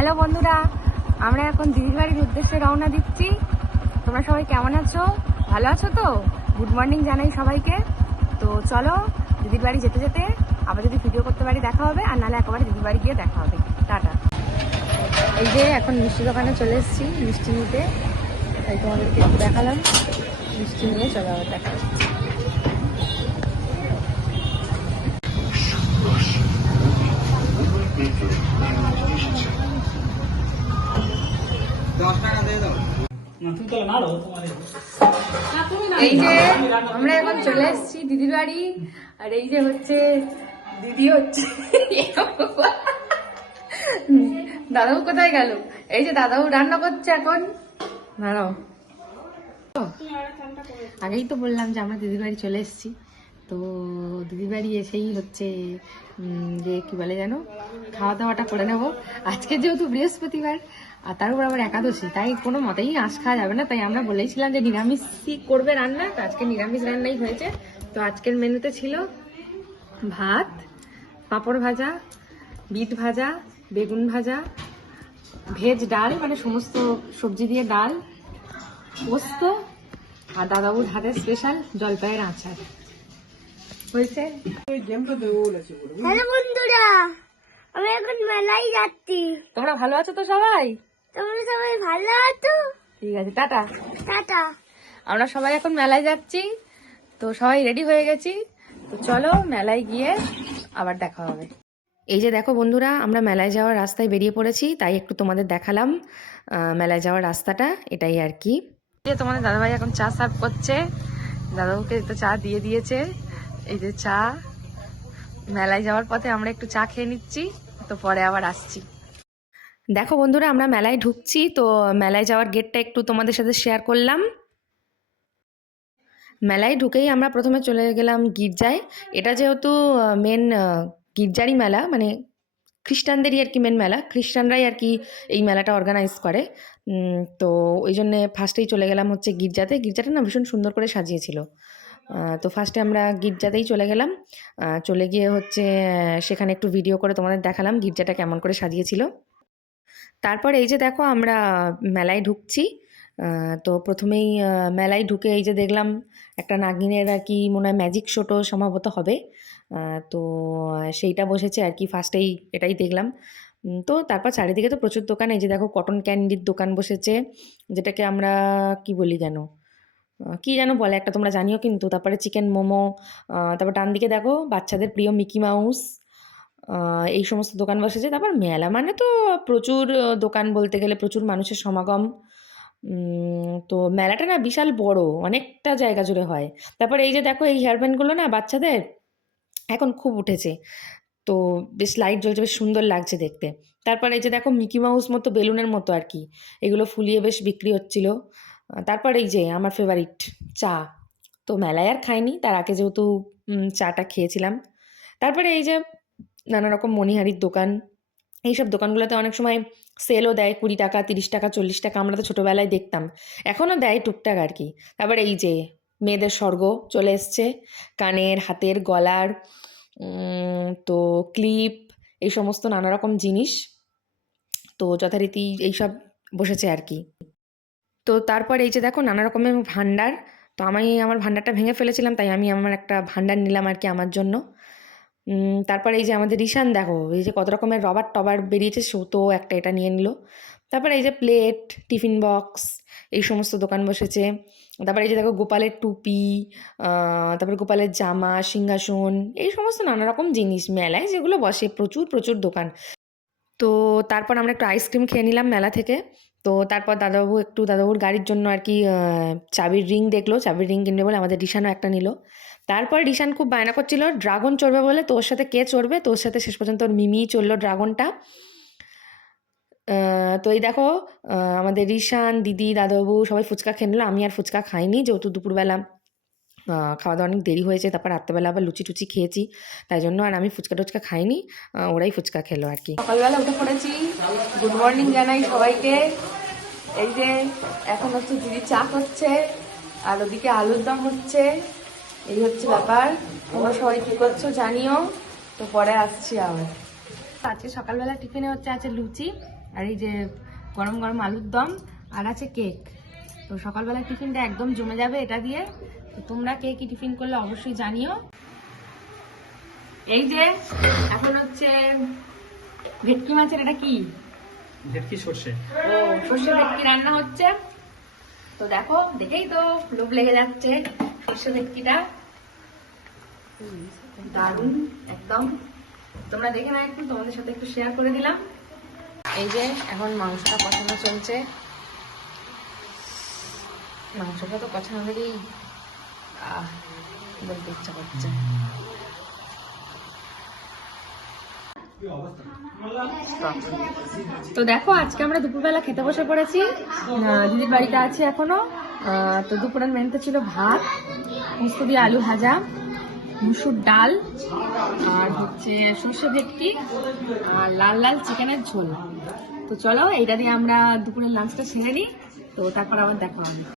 Hello বন্ধুরা, আমরা এখন দিদির বাড়ির উদ্দেশ্যে রওনা দিচ্ছি। তোমরা সবাই কেমন আছো? ভালো আছো তো? গুড মর্নিং জানাই সবাইকে। তো চলো, দিদির বাড়ি যেতে যেতে আবার যদি ভিডিও করতে পারি দেখা হবে, আর নাহলে একেবারে দিদির বাড়ি গিয়ে দেখা হবে। টাটা। এই যে এখন মিষ্টি দোকানে চলে এসেছি মিষ্টি নিতে, তাই তোমাদেরকে একটু দেখালাম। মিষ্টি নিয়ে চলে আবার দেখা হচ্ছে। এই যে আমরা এখন চলে এসেছি দিদির বাড়ি, আর এই যে হচ্ছে দিদি হচ্ছে দাদাও কোথায় গেল? এই যে দাদাও রান্না করছে এখন। দাঁড়াও, আগেই তো বললাম যে আমরা দিদির বাড়ি চলে এসেছি। তো দিদির বাড়ি এসেই হচ্ছে যে কি বলে যেন, খাওয়া দাওয়াটা করে নেব। আজকে যেহেতু বৃহস্পতিবার আর তার উপর আবার একাদশী, তাই কোনো মতেই আঁশ খাওয়া যাবে না। তাই আমরা বলেছিলাম যে নিরামিষই করবে রান্না, তো আজকে নিরামিষ রান্নাই হয়েছে। তো আজকের মেনুতে ছিল ভাত, পাঁপড় ভাজা, বিট ভাজা, বেগুন ভাজা, ভেজ ডাল মানে সমস্ত সবজি দিয়ে ডাল, পোস্ত, আর দাদাবুর হাতের স্পেশাল জলপাইয়ের আচার হয়েছে। হ্যালো বন্ধুরা, আমি এখন মেলায় যাচ্ছি। তোমরা ভালো আছো তো সবাই? তোমরা সবাই ভালো আছো? ঠিক আছে, টাটা। টাটা। আমরা সবাই এখন মেলায় যাচ্ছি, তো সবাই রেডি হয়ে গেছি। তো চলো মেলায় গিয়ে আবার দেখা হবে। এই যে দেখো বন্ধুরা, আমরা মেলায় যাওয়ার রাস্তায় বেরিয়ে পড়েছি, তাই একটু তোমাদের দেখালাম মেলায় যাওয়ার রাস্তাটা, এটাই আর কি। তোমাদের দাদাভাই এখন চা সার্ভ করছে, দাদাবাবুকে তো চা দিয়ে দিয়েছে। এই যে চা, মেলায় যাওয়ার পথে আমরা একটু চা খেয়ে নিচ্ছি, তো পরে আবার আসছি। দেখো বন্ধুরা, আমরা মেলায় ঢুকছি, তো মেলায় যাওয়ার গেটটা একটু তোমাদের সাথে শেয়ার করলাম। মেলায় ঢুকেই আমরা প্রথমে চলে গেলাম গির্জায়। এটা যেহেতু মেন গির্জারই মেলা, মানে খ্রিস্টানদেরই আর কি মেন মেলা, খ্রিস্টানরাই আর কি এই মেলাটা অর্গানাইজ করে। তো ওই জন্যে ফার্স্টেই চলে গেলাম হচ্ছে গির্জাতে। গির্জাটা না ভীষণ সুন্দর করে সাজিয়েছিল। তো ফার্স্টে আমরা গির্জাতেই চলে গেলাম। চলে গিয়ে হচ্ছে সেখানে একটু ভিডিও করে তোমাদের দেখালাম গির্জাটা কেমন করে সাজিয়েছিল। তারপর এই যে দেখো আমরা মেলায় ঢুকছি। তো প্রথমেই মেলায় ঢুকে এই যে দেখলাম একটা নাগিনের আর কি মনে হয় ম্যাজিক শোটো সম্ভবত হবে। তো সেইটা বসেছে আর কি, ফার্স্টেই এটাই দেখলাম। তো তারপর চারিদিকে তো প্রচুর দোকান। এই যে দেখো কটন ক্যান্ডির দোকান বসেছে, যেটাকে আমরা কি বলি যেন, কি যেন বলে একটা, তোমরা জানিও কিন্তু। তারপরে চিকেন মোমো, তারপর ডান দিকে দেখো বাচ্চাদের প্রিয় মিকি মাউস, এই সমস্ত দোকান বসেছে। তারপর মেলা মানে তো প্রচুর দোকান, বলতে গেলে প্রচুর মানুষের সমাগম। তো মেলাটা না বিশাল বড়, অনেকটা জায়গা জুড়ে হয়। তারপর এই যে দেখো এই হেয়ার ব্যান্ডগুলো না বাচ্চাদের এখন খুব উঠেছে, তো বেশ লাইট জ্বলছে, বেশ সুন্দর লাগছে দেখতে। তারপর এই যে দেখো মিকি মাউস মতো বেলুনের মতো আর কি, এগুলো ফুলিয়ে বেশ বিক্রি হচ্ছিল। তারপর এই যে আমার ফেভারিট চা, তো মেলায় আর খাইনি, তার আগে যেহেতু চাটা খেয়েছিলাম। তারপরে এই যে নানা রকম মণিহারির দোকান, এইসব দোকানগুলোতে অনেক সময় সেলও দেয়, 20 টাকা, 30 টাকা, 40 টাকা, আমরা তো ছোটোবেলায় দেখতাম, এখনও দেয় টুকটাক আর কি। তারপর এই যে মেয়েদের স্বর্গ চলে এসছে, কানের, হাতের, গলার, তো ক্লিপ, এই সমস্ত নানা রকম জিনিস, তো যথারীতি এইসব বসেছে আর কি। তো তারপর এই যে দেখো নানা রকমের ভান্ডার, তো আমি আমার ভান্ডারটা ভেঙে ফেলেছিলাম, তাই আমি আমার একটা ভান্ডার নিলাম আর কি আমার জন্য। তারপর এই যে আমাদের রিশান দেখো, এই যে কত রকমের রবার টবার বেরিয়েছে, সো তো একটা এটা নিয়ে নিল। তারপরে এই যে প্লেট, টিফিন বক্স, এই সমস্ত দোকান বসেছে। তারপরে এই যে দেখো গোপালের টুপি, তারপরে গোপালের জামা, সিংহাসন, এই সমস্ত নানা রকম জিনিস মেলায় যেগুলো বসে, প্রচুর প্রচুর দোকান। তো তারপর আমরা একটু আইসক্রিম খেয়ে নিলাম মেলা থেকে। তো তারপর দাদাবাবুর গাড়ির জন্য আর কি চাবির রিং দেখলো, চাবির রিং কিনবে বলে আমাদের রিশানও একটা নিল। তারপর রিশান খুব বায়না করছিল ড্রাগন চড়বে বলে, তোর সাথে কে চড়বে, তোর সাথে শেষ পর্যন্ত ওর মিমিই চললো ড্রাগনটা। তো এই দেখো আমাদের রিশান, দিদি, দাদাবাবু সবাই ফুচকা খেয়ে নিল। আমি আর ফুচকা খাইনি, যেহেতু দুপুরবেলা খাওয়া দাওয়া অনেক দেরি হয়েছে, তারপর রাত্রেবেলা আবার লুচি টুচি খেয়েছি, তাই জন্য আর আমি ফুচকা টুচকা খাইনি, ওরাই ফুচকা খেলো আর কি। সকালবেলা উঠে পড়েছি, গুড মর্নিং জানাই সবাইকে। এই যে এখন হচ্ছে দিদি চা করছে, আর ওদিকে আলুর দম হচ্ছে, এই হচ্ছে ব্যাপার। তোমরা সবাই কী করছো জানিও, তো পরে আসছি আবার। আজকে সকালবেলা টিফিনে হচ্ছে আছে লুচি, আর এই যে গরম গরম আলুর দম আর আছে কেক। তো সকালবেলা টিফিনটা একদম জমে যাবে এটা দিয়ে। তো তোমরা কে কি টিফিন করলে অবশ্যই জানিও। এই যে এখন হচ্ছে ভেটকি মাছের, এটা কি? ভেটকি সর্ষে। ও, সর্ষে ভেটকি রান্না হচ্ছে। তো দেখো, দেখেই তো লোভ লেগে যাচ্ছে সর্ষে ভেটকিটা, দারুণ একদম। তোমরা দেখে না, একটু তোমাদের সাথে একটু শেয়ার করে দিলাম। এই যে এখন মাংসটা কষানো চলছে। মাংসটা তো কষানো হলেই বলতে ইচ্ছা করছে। তো দেখো, আজকে আমরা দুপুরবেলা খেতে বসে পড়েছি। দিদির বাড়িতে আছি এখনো। তো দুপুরের মেনুতে ছিল ভাত, পোস্ত দিয়ে আলু ভাজা, মুসুর ডাল, আর হচ্ছে সর্ষে ভেটকি, আর লাল লাল চিকেনের ঝোল। তো চলো, এইটা দিয়ে আমরা দুপুরের লাঞ্চটা সেরে নিই। তো তারপর আবার দেখা হবে।